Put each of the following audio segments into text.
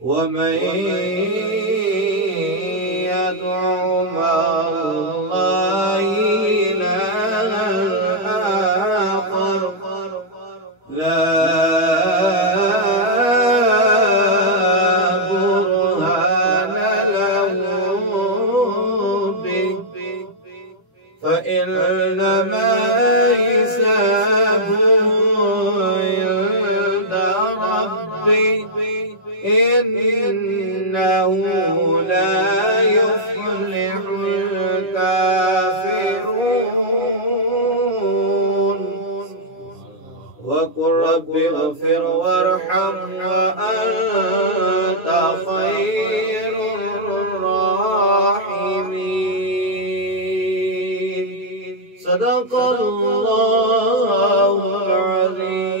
ومن يدع مع الله إلها آخر لا برهان له به فإنما حسابه عند ربه إنه لا يفلح الكافرون وقل رب اغفر وارحم وأنت خير الراحمين صدق الله العظيم।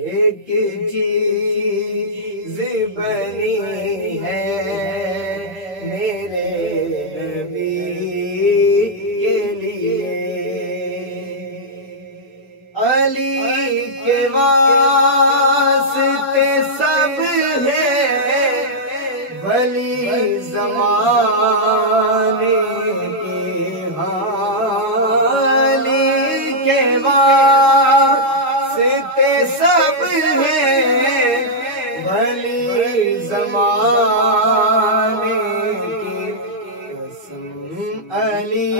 ایک چیز بنی ہے میرے نبی کے لیے، علی کے واسطے سب ہے ولی زمانے کی، علی کے واسطے سب ہے ولی زمانے کی، قسم علی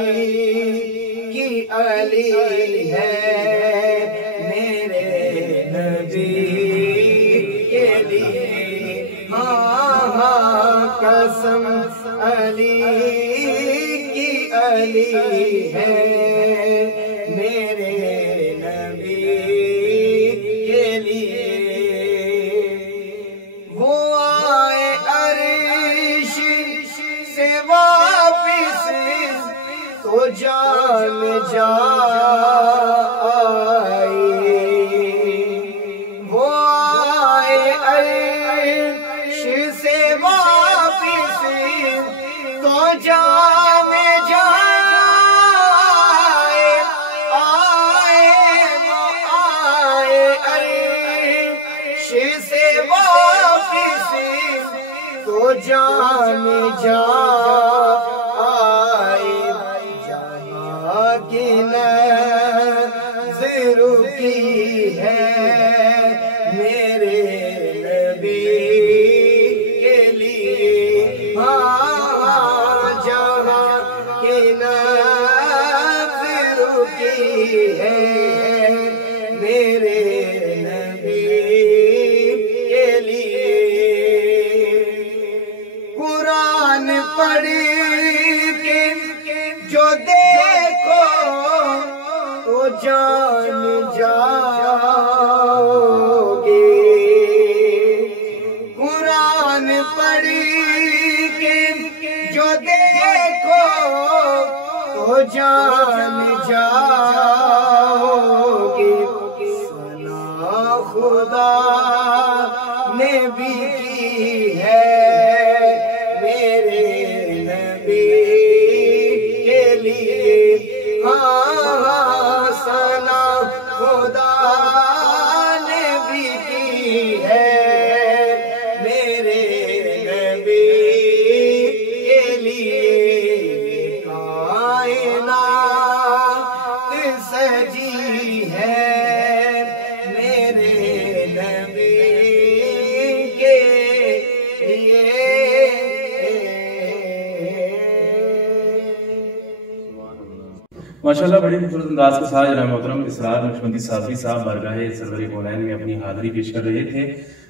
کی علی ہے میرے نبی کے لیے، قسم علی کی علی ہے میرے نبی کے لیے، وہ آئے عرش سے واپس تو جان جائی، وہ آئے عرش سے واپس تو جان جائے، آئے عرش سے واپس تو جان جائے، جہاں کی نظر کی ہے میرے نبی کے لیے، جہاں کی نظر کی ہے میرے نبی کے لیے، قرآن پڑھ کے جو دیکھو تو جان جاؤ گے، قرآن پڑھ کے جو دیکھو تو جان جاؤ گے، ثنا خدا نے بھی کی ہے میرے نبی کے لیے، ثنا خدا نے بھی کی ہے میرے نبی کے لیے، کائنات سجی ہے میرے نبی کے لیے۔ ماشاءاللہ بڑی خوبصورت انداز کے ساتھ جناب محترم اسرار نقشبندی صابری صاحب بارگاہ سرور کونین میں اپنی حاضری پیش کر رہے تھے۔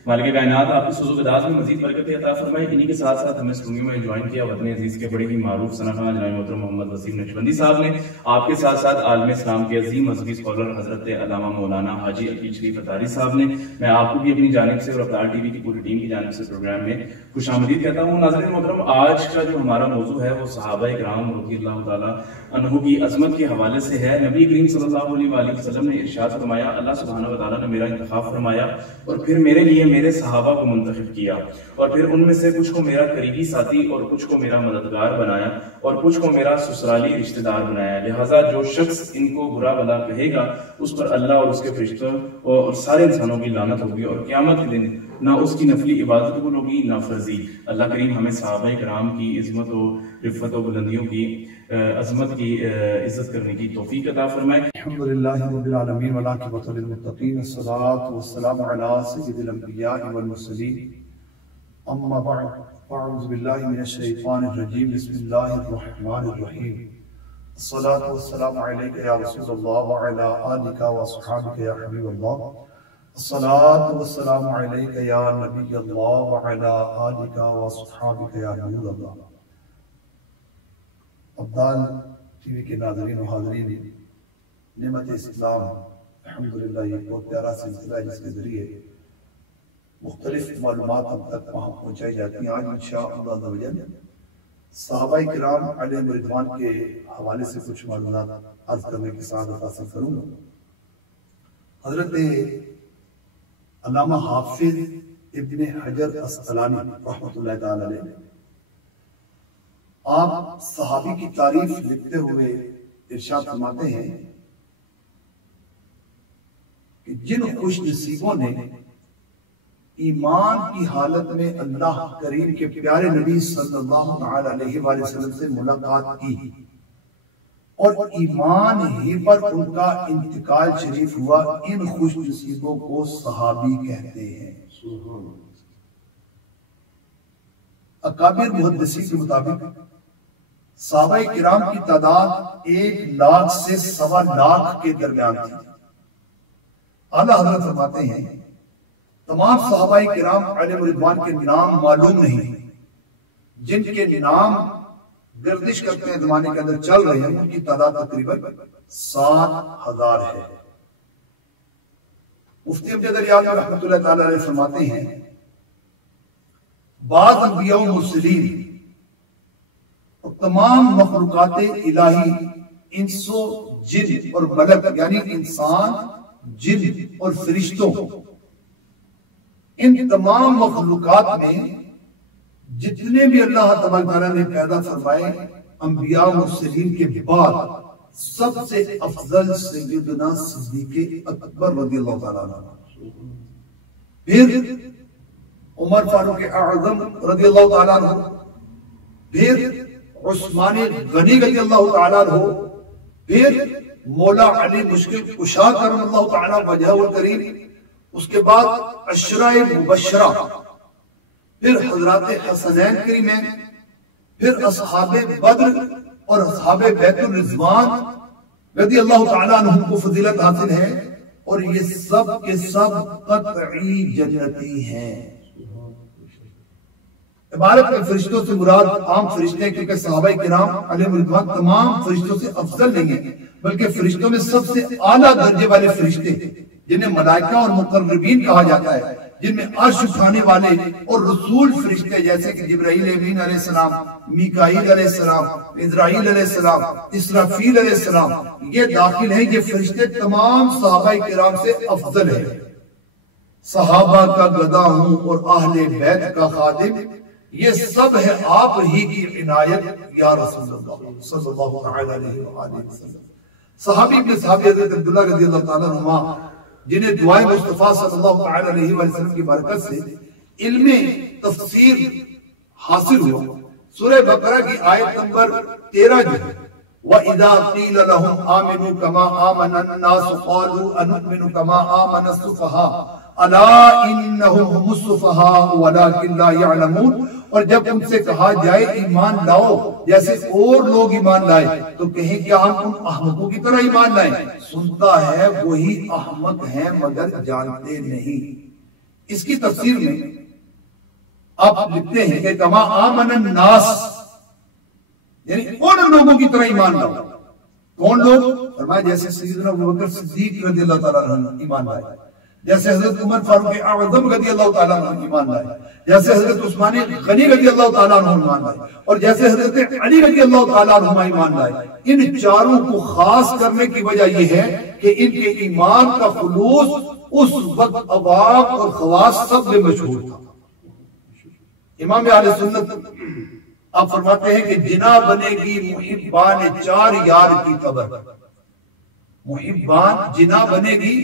مالک کائنات آپ کی سوز و قداس میں مزید برکت عطا فرمائے۔ انہی کے ساتھ ساتھ ہمیں اسٹوڈیو میں جوائن کیا وطن عزیز کے بڑے ہی معروف صنعتکار جناب محترم محمد وسیم نقشبندی صاحب نے، آپ کے ساتھ ساتھ عالم اسلام کے عظیم مذہبی اسکالر حضرت علامہ مولانا حاجی عقیل شریف اتاری صاحب نے۔ میں آپ کو بھی اپنی جانب سے اور افطار ٹی وی کی پوری ٹیم کی جانب سے پروگرام میں خوش آمدید کہتا ہوں۔ ناظرین محترم، آج کا جو ہمارا موضوع ہے وہ صحابہ کرام رضی اللہ تعالیٰ عنہ کی عظمت کے حوالے سے ہے۔ نبی کریم صلی اللہ علیہ وآلہ وسلم نے ارشاد فرمایا، اللہ سبحانہ وتعالیٰ نے میرا انتخاب فرمایا اور پھر میرے لیے میرے صحابہ کو منتخب کیا، اور پھر ان میں سے کچھ کو میرا قریبی ساتھی اور کچھ کو میرا مددگار بنایا اور کچھ کو میرا سسرالی رشتہ دار بنایا، لہٰذا جو شخص ان کو برا بھلا کہے گا اس پر اللہ اور اس کے فرشتوں اور سارے انسانوں کی لعنت ہوگی، اور قیامت کے دن نہ اس کی نفلی عبادت قبول ہوگی نہ فرضی۔ اللہ کریم ہمیں صحابہ کرام کی عظمت و رفت و بلندیوں کی عظمت کی عزت کرنے کی توفیق عطا فرمائے۔ الحمدللہ رب العالمین والعاقبۃ للمتقین، الصلاۃ والسلام علی سید الانبیاء والمرسلین، اما بعد فاعوذ باللہ من الشیطان الرجیم، بسم اللہ الرحمن الرحیم، الصلاۃ والسلام علیک یا رسول اللہ وعلی آلک واصحابک یا حبیب اللہ، الصلاۃ والسلام علیک یا نبی اللہ وعلی آلک واصحابک یا حبیب اللہ۔ ابدال ٹی وی کے ناظرین و حاضرین، نعمت اسلام الحمدللہ یہ بہت پیارا سلسلہ ہے جس کے ذریعے مختلف معلومات ہم تک وہاں پہنچائی جاتی ہیں۔ آج انشاءاللہ صحابہ کرام علیہم رضوان کے حوالے سے کچھ معلومات عرض کرنے کی سعادت حاصل کروں گا۔ حضرت علامہ حافظ ابن حجر اسقلانی رحمۃ اللہ تعالی علیہ، آپ صحابی کی تعریف لکھتے ہوئے ارشاد فرماتے ہیں کہ جن خوش نصیبوں نے ایمان کی حالت میں اللہ کریم کے پیارے نبی صلی اللہ علیہ وآلہ وسلم سے ملاقات کی اور ایمان ہی پر ان کا انتقال شریف ہوا، ان خوش نصیبوں کو صحابی کہتے ہیں۔ اکابر محدثین کے مطابق صحابہ کرام کی تعداد 1 لاکھ سے 1.25 لاکھ کے درمیان تھی۔ اعلیٰ حضرت فرماتے ہیں تمام صحابہ کرام علیہ رضوان کے نام معلوم نہیں، جن کے نام گردش کرتے ہیں زمانے کے اندر چل رہے ہیں، ان کی تعداد تقریباً 7,000 ہے۔ مفتی امجد علی اعظم رحمۃ اللہ تعالی علیہ فرماتے ہیں بعض انبیاء و مرسلین اور تمام مخلوقات الہی، انس و جن اور ملک یعنی انسان، جن اور فرشتوں، ان تمام مخلوقات میں جتنے بھی اللہ تبارک و تعالیٰ نے پیدا فرمائے انبیاء و مرسلین کے بعد سب سے افضل سیدنا صدیق اکبر رضی اللہ تعالیٰ عنہ، پھر عمر فاروق اعظم رضی اللہ تعالیٰ عنہ، پھر عثمان غنی رضی اللہ تعالیٰ عنہ، پھر مولا علی مشکل کشا کرم اللہ تعالیٰ وجہہ الکریم، اس کے بعد عشرہ مبشرہ، پھر حضرات حسنین کریمین، پھر اصحاب بدر اور اصحاب بیت الرضوان رضی اللہ تعالیٰ عنہ کو فضیلت حاصل ہے، اور یہ سب کے سب قطعی جنتی ہیں۔ عبارت میں فرشتوں سے مراد عام فرشتے، کیونکہ صحابہ کرام علیہ رضوان تمام فرشتوں سے افضل نہیں ہیں، بلکہ فرشتوں میں سب سے اعلیٰ درجے والے فرشتے جنہیں ملائکہ اور مقربین کہا جاتا ہے، جن میں عرش اٹھانے والے اور رسول فرشتے جیسے کہ جبرائیل امین علیہ السلام، میکائیل علیہ السلام، اسرائیل علیہ السلام، اسرافیل علیہ السلام، یہ داخل ہیں۔ یہ فرشتے تمام صحابہ کرام سے افضل ہیں۔ صحابہ کا گدا ہوں اور اہل بیت کا خادم، یہ سب ہے آپ ہی کی عنایت یا رسول اللہ صلی اللہ علیہ وآلہ وسلم۔ صحابی ابن صحابی حضرت عبداللہ رضی اللہ تعالیٰ عنہ، جنہیں دعائے مصطفیٰ صلی اللہ علیہ وسلم کی برکت سے علم تفسیر حاصل ہوا، سورہ بقرہ کی آیت نمبر 13 جو ہے وَإِذَا قِيلَ لَهُمْ آمِنُوا كَمَا آمَنَ النَّاسُ قَالُوا أَنُؤْمِنُ كَمَا آمَنَ السُّفَهَاءُ أَلَا إِنَّهُمْ هُمُ السُّفَهَاءُ وَلَكِنْ لَا يَعْلَمُونَ۔ اور جب ان سے کہا جائے ایمان لاؤ جیسے اور لوگ ایمان لائے تو کہیں کیا ہم ان احمقوں کی طرح ایمان لائیں؟ سنتا ہے وہی احمق ہیں مگر جانتے نہیں۔ اس کی تفسیر میں آپ لکھتے ہیں کہ کما آمن الناس، یعنی ان لوگوں کی طرح ایمان لاؤ۔ کون لوگ؟ فرمایا جیسے سیدنا ابوبکر صدیق رضی اللہ تعالیٰ عنہ ایمان لائے، جیسے حضرت عمر فاروق اعظم رضی اللہ تعالیٰ عنہ ایمان لائے، جیسے حضرت عثمان غنی رضی اللہ تعالیٰ عنہ ایمان لائے، اور جیسے حضرت علی رضی اللہ تعالیٰ عنہ ایمان لائے۔ ان چاروں کو خاص کرنے کی وجہ یہ ہے کہ ان کے ایمان کا خلوص اس وقت عوام اور خواص سب میں مشہور تھا۔ امام اہل سنت آپ فرماتے ہیں کہ جنا بنے گی محبان 4 یار کی قبر، محبان جنا بنے گی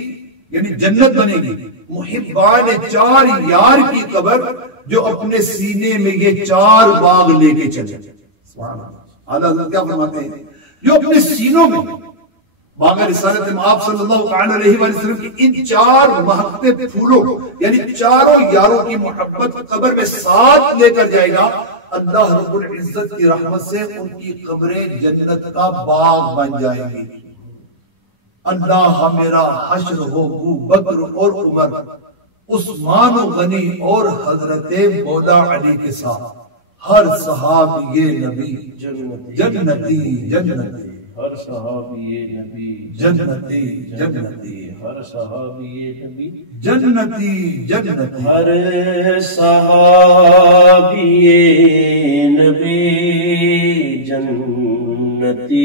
یعنی جنت بنے گی، محبان 4 یار کی قبر جو اپنے سینے میں یہ 4 باغ لے کے چلے۔ اعلیٰ حضرت کیا فرماتے ہیں؟ جو اپنے سینوں میں باغ رسالت آپ صلی اللہ علیہ وسلم کی ان 4 مہکتے پھولوں یعنی 4 یاروں کی محبت قبر میں ساتھ لے کر جائے گا، اللہ رب العزت کی رحمت سے ان کی قبریں جنت کا باغ بن جائیں گی۔ اللہ میرا حشر ہو ابو بکر اور عمر، عثمان و غنی اور حضرت مولا علی کے ساتھ، ہر صحابی نبی جنتی جنتی، ہر صحابی نبی جنتی جنتی، ہر صحابی نبی جنتی جنتی، ہر صحابی نبی جنتی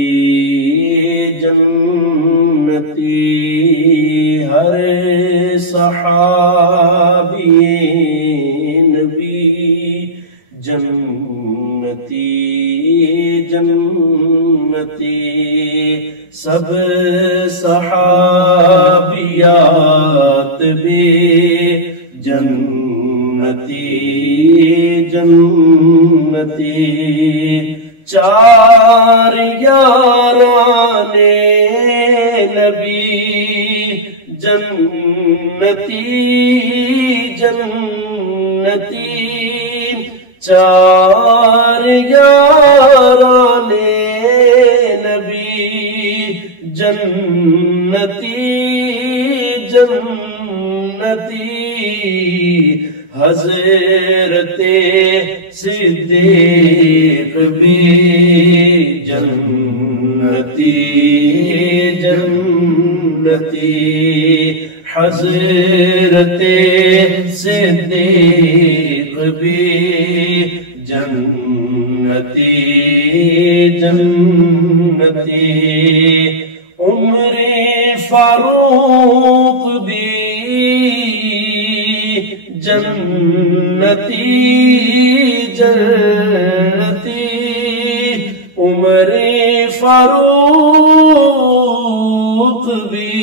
جنتی، ہر صحابی نبی جنتی جنتی سب صحابیات بھی جنتی جنتی چار یاران نبی جنتی جنتی چار یاران نبی جنتی جنتی حضرت صدیق بھی جنتی جنتی حضرت صدیق بھی جنتی جنتی عمر فاروق بھی جنتی جنتی عمر فاروق بھی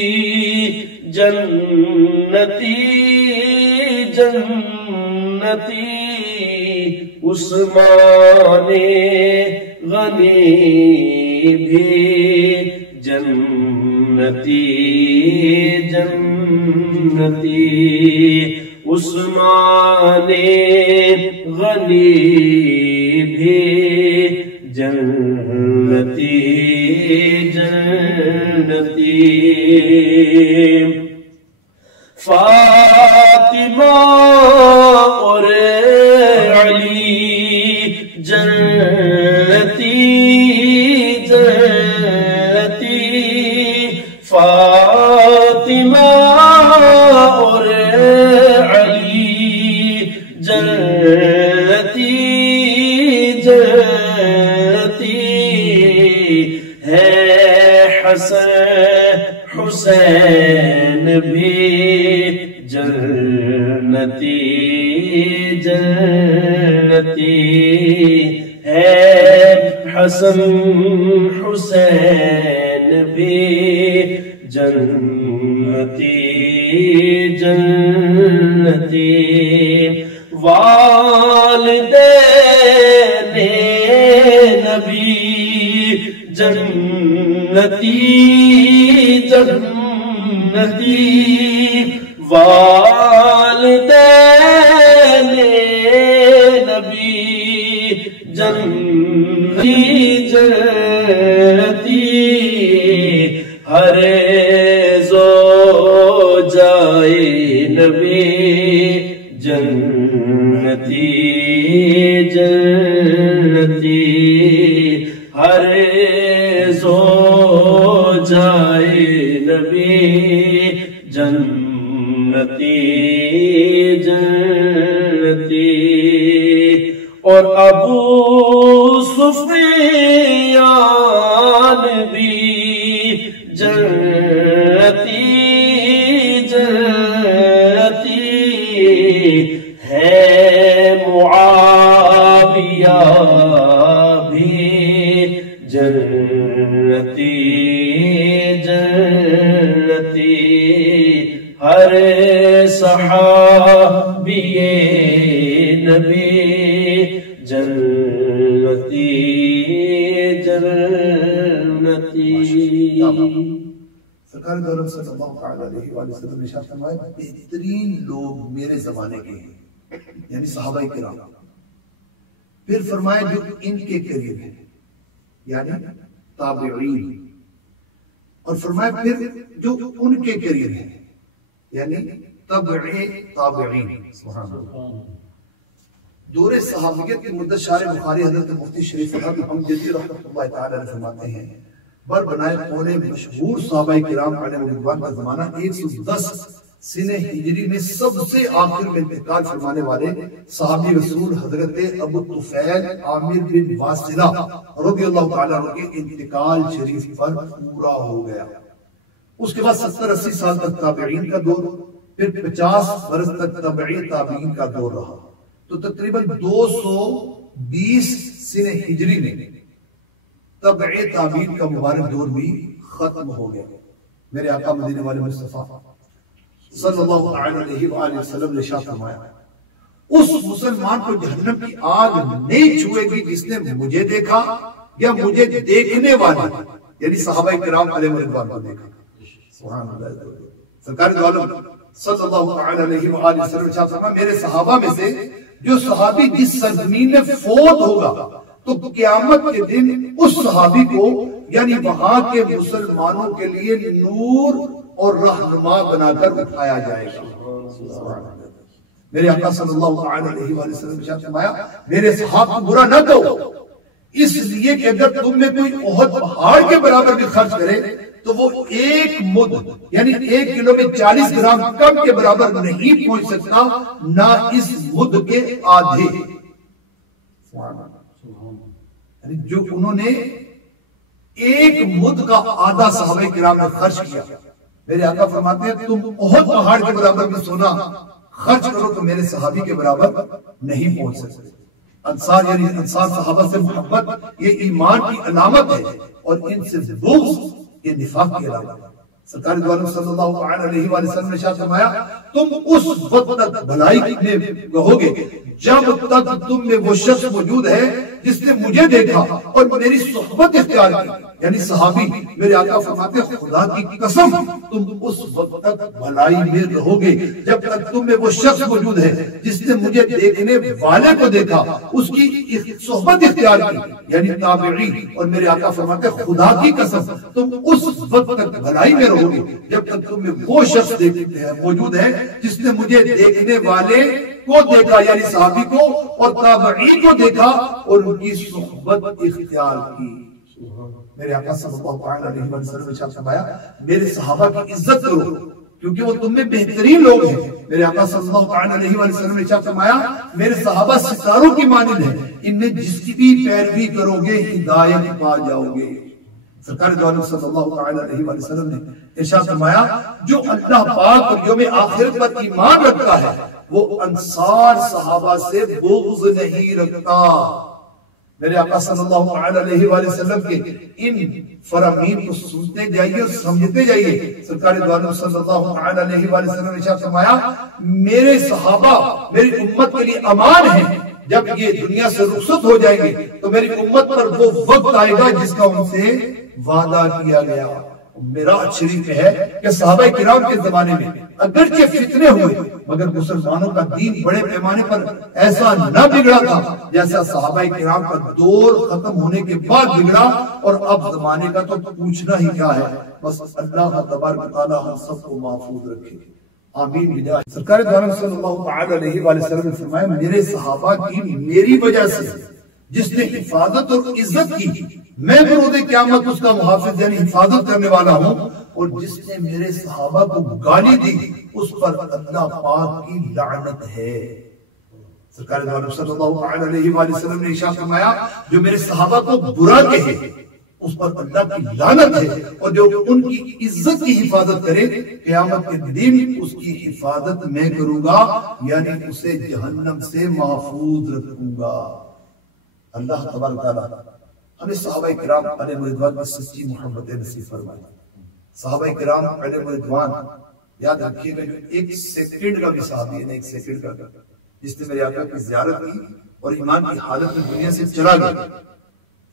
جنتی جنتی عثمان غنی بھی جنتی جنتی عثمان غنی بھی جنتی جنتی فاطمہ اور علی جنتی جنتی فاطمہ اور علی جنتی جنتی ہے حسن حسین بھی جنتی جنتی ہے حسن حسین بھی جنتی جنتی والدین نبی جنتی جنتی والدین نبی جنتی جنتی ہر زوجائے نبی جنتی جنتی ہر زوجائے نبی جنتی جنتی اور ابو سفیان بھی جنتی جنتی ہے معاویہ بھی جنتی جنتی ہر صحابی نبی جنتی جنتی سرکار دو عالم صلی اللہ علیہ وآلہ وسلم نے ارشاد فرمایا بہترین لوگ میرے زمانے کے ہیں یعنی صحابہ کرام، پھر فرمایا جو ان کے قریب ہیں یعنی تابعین، اور فرمایا پھر جو ان کے قریب ہیں یعنی تبع تابعین۔ سبحان اللہ۔ دور صحابیت کی مدت شارح بخاری حضرت مفتی شریف احمد جدی رحمۃ اللہ تعالی علیہ فرماتے ہیں بر بنائے قول مشہور صحابہ کرام علیہ رضوان کا زمانہ 110 سنہ ہجری میں سب سے آخر میں انتقال فرمانے والے صحابی رسول حضرت ابو طفیل عامر بن واصلہ رضی اللہ تعالیٰ عنہ کے انتقال شریف پر پورا ہو گیا۔ اس کے بعد 70-80 سال تک تابعین کا دور، پھر 50 برس تک تبعی تابعین کا دور رہا، تو تقریباً 220 سنہ ہجری میں تبعی تابعین کا مبارک دور بھی ختم ہو گیا۔ میرے آقا مدینے والے مصطفیٰ صلی اللہ علیہ وآلہ وسلم نے ارشاد فرمایا، اس مسلمان کو جہنم کی آگ نہیں چھوئے گی جس نے مجھے دیکھا یا مجھے دیکھنے والے یعنی صحابہ کرام علیہ رضوان کو دیکھا۔ سبحان اللہ۔ سرکار دو عالم صلی اللہ علیہ وآلہ وسلم ارشاد فرمایا، میرے صحابہ میں سے جو صحابی جس سرزمین میں فوت ہوگا تو قیامت کے دن اس صحابی کو یعنی وہاں کے مسلمانوں کے لیے نور اور رہنما بنا کر اٹھایا جائے گا۔ میرے آقا صلی اللہ علیہ وآلہ وسلم نے ارشاد فرمایا، میرے صحابہ کو برا نہ کہو، اس لیے کہ اگر تم میں کوئی احد پہاڑ کے برابر بھی خرچ کرے تو وہ ایک مد یعنی 1 کلو میں 40 گرام کم کے برابر نہیں پہنچ سکتا، نہ اس مد کے آدھے۔ یعنی جو انہوں نے ایک مد کا آدھا صحابہ کرام نے خرچ کیا، میرے آقا فرماتے ہیں تم احد پہاڑ کے برابر بھی سونا خرچ کرو تو میرے صحابی کے برابر نہیں پہنچ سکتے۔ انصار یعنی انصار صحابہ سے محبت یہ ایمان کی علامت ہے اور ان سے بغض یہ نفاق کی علامت ہے۔ سرکار دو عالم صلی اللہ علیہ وآلہ وسلم نے ارشاد فرمایا، تم اس وقت تک بھلائی میں رہو گے جب تک تم میں وہ شخص موجود ہے جس نے مجھے دیکھا اور میری صحبت اختیار کی، یعنی صحابی۔ میرے آقا فرماتے ہیں خدا کی قسم تم اس وقت تک بھلائی میں رہو گے جب تک تم میں وہ شخص موجود ہے جس نے مجھے دیکھنے والے کو دیکھا، اس کی صحبت اختیار کی، یعنی تابعی۔ اور میرے آقا فرماتے ہیں خدا کی قسم تم اس وقت تک بھلائی میں رہو گے جب تک تم میں وہ شخص موجود ہے جس نے مجھے دیکھنے والے کو دیکھا یعنی صحابی کو اور تابعی کو دیکھا اور ان کی صحبت اختیار کی۔ میرے آقا صلی اللہ علیہ وسلم نے ارشاد فرمایا، میرے صحابہ کی عزت کرو کیونکہ وہ تم میں بہترین لوگ ہیں۔ میرے آقا صلی اللہ علیہ وسلم نے ارشاد فرمایا، میرے صحابہ ستاروں کی مانند ہیں، ان میں جس کی بھی پیروی کرو گے ہدایت پا جاؤ گے۔ سرکار دو عالم صلی اللہ علیہ وسلم نے ارشاد فرمایا، جو اللہ پاک اور یوم آخرت پر ایمان رکھتا ہے وہ انصار صحابہ سے بغض نہیں رکھتا۔ میرے آقا صلی اللہ علیہ وآلہ وسلم کے ان فرامین کو سنتے جائیے اور سمجھتے جائیے۔ سرکار دو عالم صلی اللہ علیہ وآلہ وسلم نے ارشاد فرمایا، میرے صحابہ میری امت کے لیے امان ہیں، جب یہ دنیا سے رخصت ہو جائیں گے تو میری امت پر وہ وقت آئے گا جس کا ان سے وعدہ کیا گیا۔ میراج شریف میں ہے کہ صحابہ کرام کے زمانے میں اگرچہ فتنے ہوئے مگر مسلمانوں کا دین بڑے پیمانے پر ایسا نہ بگڑا تھا جیسا صحابہ کرام کا دور ختم ہونے کے بعد بگڑا، اور اب زمانے کا تو پوچھنا ہی کیا ہے۔ بس اللہ تبارک و تعالی ہم سب کو محفوظ رکھے، آمین بجاہ۔ سرکار دو عالم صلی اللہ علیہ وآلہ وسلم نے فرمایا، میرے صحابہ کی میری وجہ سے جس نے حفاظت اور عزت کی، میں بروز قیامت اس کا محافظ یعنی حفاظت کرنے والا ہوں، اور جس نے میرے صحابہ کو گالی دی اس پر اللہ پاک کی لعنت ہے۔ سرکار دو عالم صلی اللہ علیہ وآلہ وسلم نے ارشاد فرمایا، جو میرے صحابہ کو برا کہے اس پر اللہ کی لعنت ہے، اور جو ان کی عزت کی حفاظت کرے قیامت کے دن اس کی حفاظت میں کروں گا، یعنی اسے جہنم سے محفوظ رکھوں گا۔ اللہ تبارک تعالیٰ ہمیں صحابہ کرام علیہ رضوان کی سچی محبت نصیب فرمائے۔ صحابہ کرام علیہ رضوان یاد رکھیے گا، جو ایک سیکنڈ کا بھی صحابی ہے، ایک سیکنڈ کا جس نے میرے آقا کی زیارت کی اور ایمان کی حالت میں دنیا سے چلا گیا،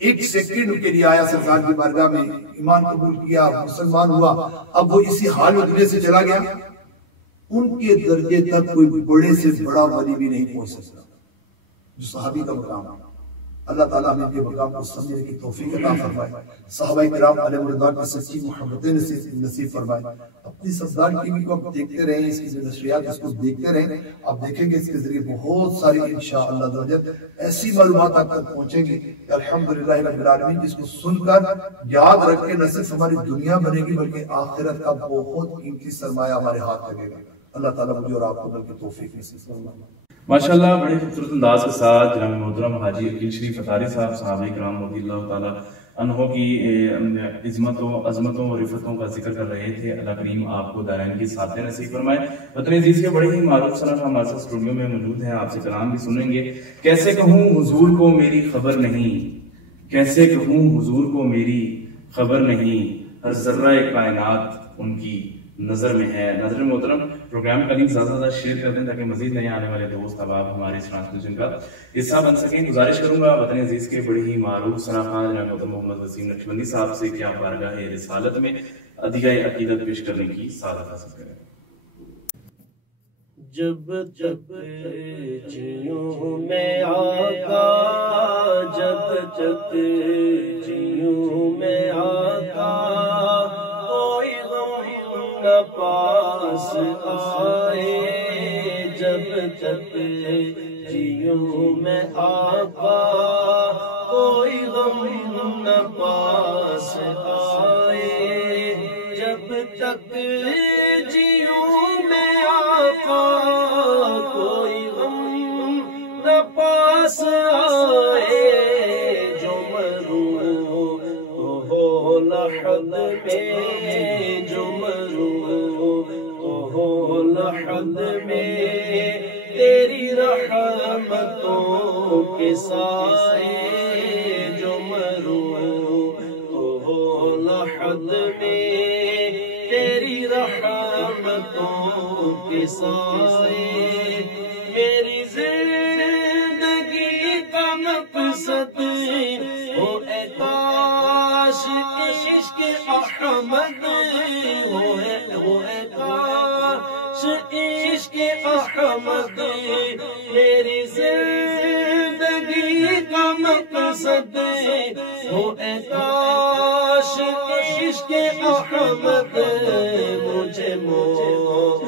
ایک سیکنڈ کے لیے آیا سرکار کی بارگاہ میں، ایمان قبول کیا، مسلمان ہوا، اب وہ اسی حال میں دنیا سے چلا گیا، ان کے درجے تک کوئی بڑے سے بڑا ولی بھی نہیں پہنچ سکتا جو صحابی کا مقام ہے۔ اللہ تعالیٰ ہمیں کے مقام کو سمجھنے کی توفیق عطا فرمائے، صحابہ کرام علیہ رضوان کی سچی محبتیں نصیب فرمائے۔ اپنی سردار ٹی وی کو آپ دیکھتے رہیں، اس کی نشریات اس کو دیکھتے رہیں، آپ دیکھیں گے اس کے ذریعے بہت ساری انشاءاللہ ایسی معلومات آپ تک پہنچیں گی کہ الحمدللہ رب العالمین جس کو سن کر یاد رکھ کے نہ صرف ہماری دنیا بنے گی بلکہ آخرت کا بہت قیمتی سرمایہ ہمارے ہاتھ لگے گا۔ اللہ تعالیٰ مجھے اور آپ کو بلکہ توفیق نصیب فرمائے۔ ماشاءاللہ بڑے خوبصورت انداز کے ساتھ جناب محترم حاجی عقیل شریف اطاری صاحب صحابہ کرام رضی اللہ تعالیٰ انہوں کی عظمتوں و رفتوں کا ذکر کر رہے تھے. اللہ کریم آپ کو دارین کی ساتھ نصیب فرمائے. وطن عزیز کے بڑے ہی معروف صنف ہمارے ساتھ اسٹوڈیو میں موجود ہیں, آپ سے کلام بھی سنیں گے. کیسے کہوں حضور کو میری خبر نہیں, کیسے کہوں حضور کو میری خبر نہیں, ہر ذرہ کائنات ان کی نظر میں ہے. ناظرین محترم, پروگرام کا لنک زیادہ سے زیادہ شیئر کر دیں تاکہ مزید نئے آنے والے دوست احباب ہمارے اس ٹرانسمیشن کا حصہ بن سکیں. گزارش کروں گا وطن عزیز کے بڑے ہی معروف صنفاء جناب محترم محمد وسیم نقشبندی صاحب سے کہ آپ بارگاہ رسالت میں عدیہ عقیدت پیش کرنے کی سعادت حاصل کریں. جب تک جیوں میں آقا, جب تک جیوں میں آقا, کوئی غم نہ پاس آئے. جب تک جیوں میں آقا, کوئی غم نہ پاس آئے. جب تک جیوں میں آقا, کوئی غم نہ پاس آئے. جو مروں تو ہو لحد میں, جو مروں تو ہو لحد میں, تیری رحمتوں کے سائے. جو مروں تو ہو لحد میں, تیری رحمتوں کے سائے. میری زندگی کا مقصد ہو اے کاش عشق احمد, ہو اے کاش عشق احمد. میری زندگی کا مقصد ہو اے کاش عشق احمد. مجھے موت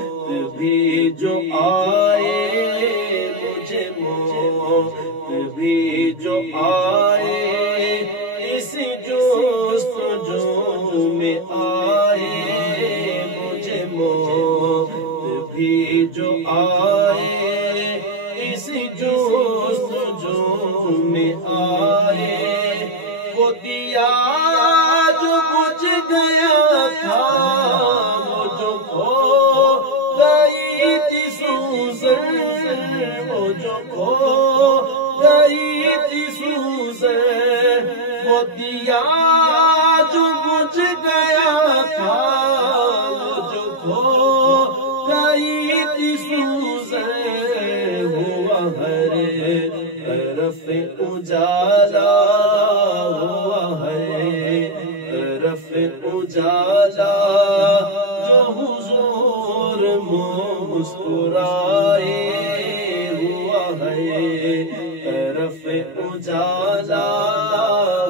بھی جو آئے, مجھے موت بھی جو آئے, اس جستجو میں آئے. مجھے موت بھی جو آئے, اس جستجو میں آئے. وہ دیا جو بجھ گیا تھا, جو کھو گئی تھی سوزن, وہ جو کھو گئی تھی سوزن. وہ دیا جو بجھ گیا تھا, وہ جو کھو گئی تھی سوزن. ہوا ہر طرف اجالا, ہوا ہر طرف اجالا. جو حضور مسکرائے, ہوا ہے طرف اجالا,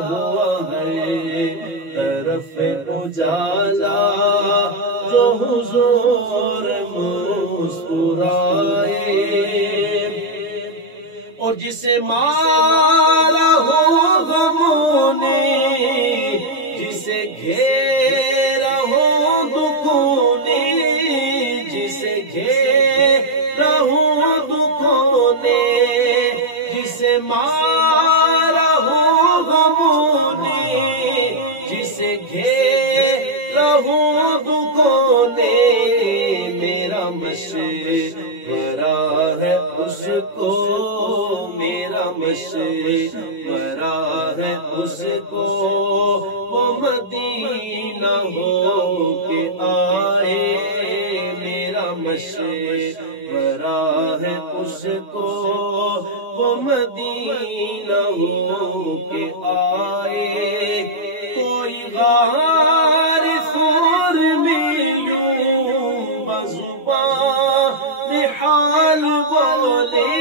ہوا ہے طرف اجالا. جو حضور مسکرائے. اور جسے مارا ہو غموں نے, جسے گھیرا ہو دکھوں نے, جسے گھیرا ہو دکھوں نے, جسے مارا ہو غموں نے, جسے گھیرا ہو دکھوں نے. میرا مشورہ ہے اس کو, میرا مشورہ ہے اس کو, وہ مدینہ ہو کے آئے. میرا مشورہ ہے اس کو, وہ مدینہ ہو کے آئے. کوئی غار خور میں یوں بزبان حال بولے,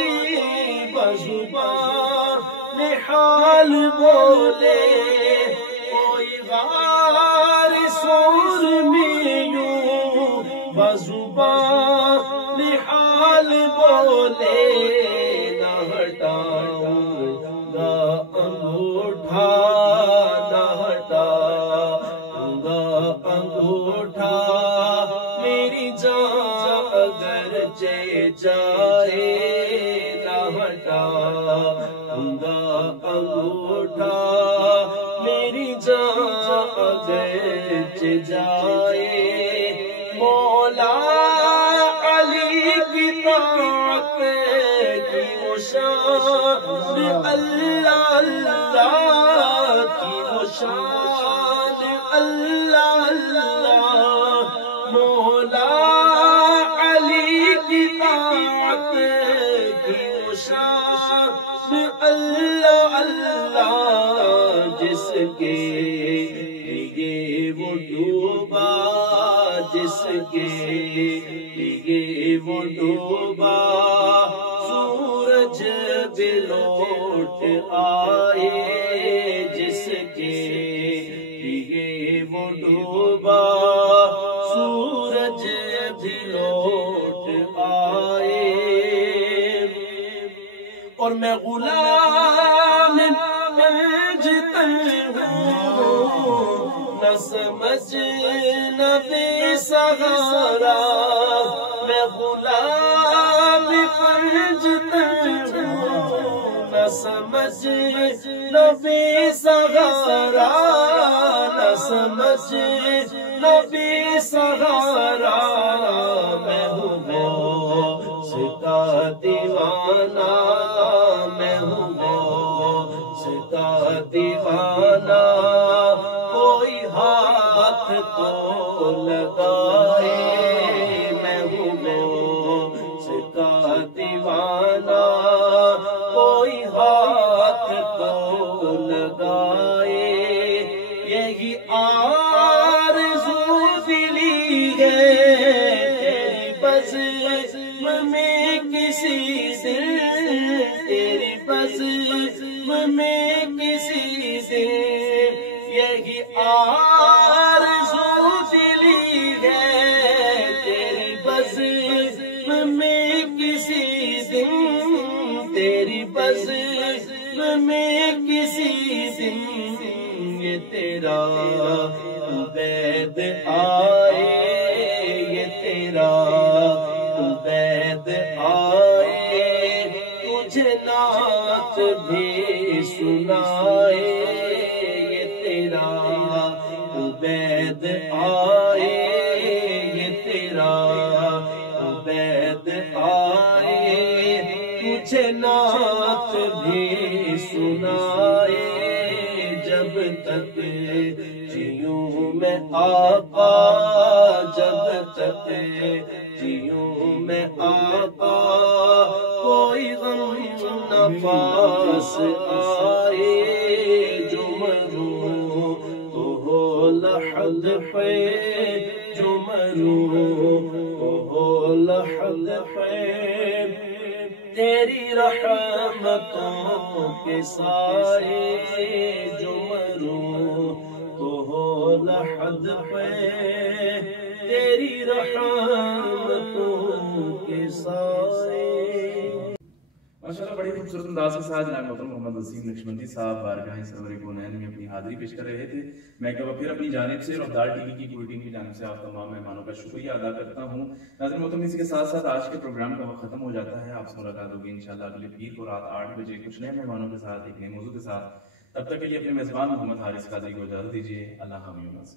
بزبان حال بولے. کوئی غار سور میں یوں بزبان حال بولے. نہ ہٹاؤں گا انگوٹھا, نہ ہٹاؤں گا انگوٹھا. میری جان اگرچہ جائے, نہ ہٹاؤں گا انگوٹھا. میری اگرچہ جائے مولا علی کی طاعت کی وہ شان اللہ اللہ کی وہ شان اللہ اللہ مولا علی کی طاعت کی وہ شان اللہ اللہ جس کے لیے وہ ڈوبا جس کے لیے وہ ڈوبا سورج بھی لوٹ آئے جس کے لیے وہ ڈوبا سورج بھی لوٹ آئے اور میں غلام بنجتا ہوں نہ سمجھ نہ بے سہارا میں غلام بنجتا ہوں نہ سمجھ نہ بے سہارا نہ سمجھ نہ بے سہارا میں ہوں موت کا دیوانہ میں ہوں موت کا دیوانہ کوئی ہاتھ تو لگائے میں ہوں موت کا دیوانہ کوئی ہاتھ تو لگائے یہی آرزو دلی ہے تیری بزم میں کسی دن تیری بزم میں کسی دن یہی آرزو دلی ہے تیری بزم میں کسی دن تیری بزم میں کسی دن یہ تیرا عبید آئے یہ تیرا عبید آئے تجھے نعت بھی سنائے یہ تیرا عبید آئے یہ تیرا عبید آئے تجھے نعت بھی سنائے جب تک جیوں میں آقا جب تک جیوں میں آقا کوئی غم نہ پاس آئے جو مروں تو ہو لحد پہ جو مروں تو ہو لحد پہ تیری رحمتوں کے سائے جو مروں تو ہو لحد پہ تیری رحمتوں کے سائے ماشاءاللہ بڑی خوبصورت انداز کے ساتھ جناب محترم محمد وسیم نقشبندی صاحب بارگاہ سرور کونین میں اپنی حاضری پیش کر رہے تھے میں ایک بار پھر اپنی جانب سے اور افدال ٹی وی کی پوری ٹیم کی جانب سے آپ تمام مہمانوں کا شکریہ ادا کرتا ہوں ناظرین محترم اسی کے ساتھ ساتھ آج کے پروگرام کا وقت ختم ہو جاتا ہے آپ سے ملاقات ہوگی انشاءاللہ اگلے پیر کو رات 8 بجے کچھ نئے مہمانوں کے ساتھ ایک نئے موضوع کے ساتھ تب تک کے لیے اپنے میزبان محمد حارث قادری کو اجازت دیجیے اللہ حافظ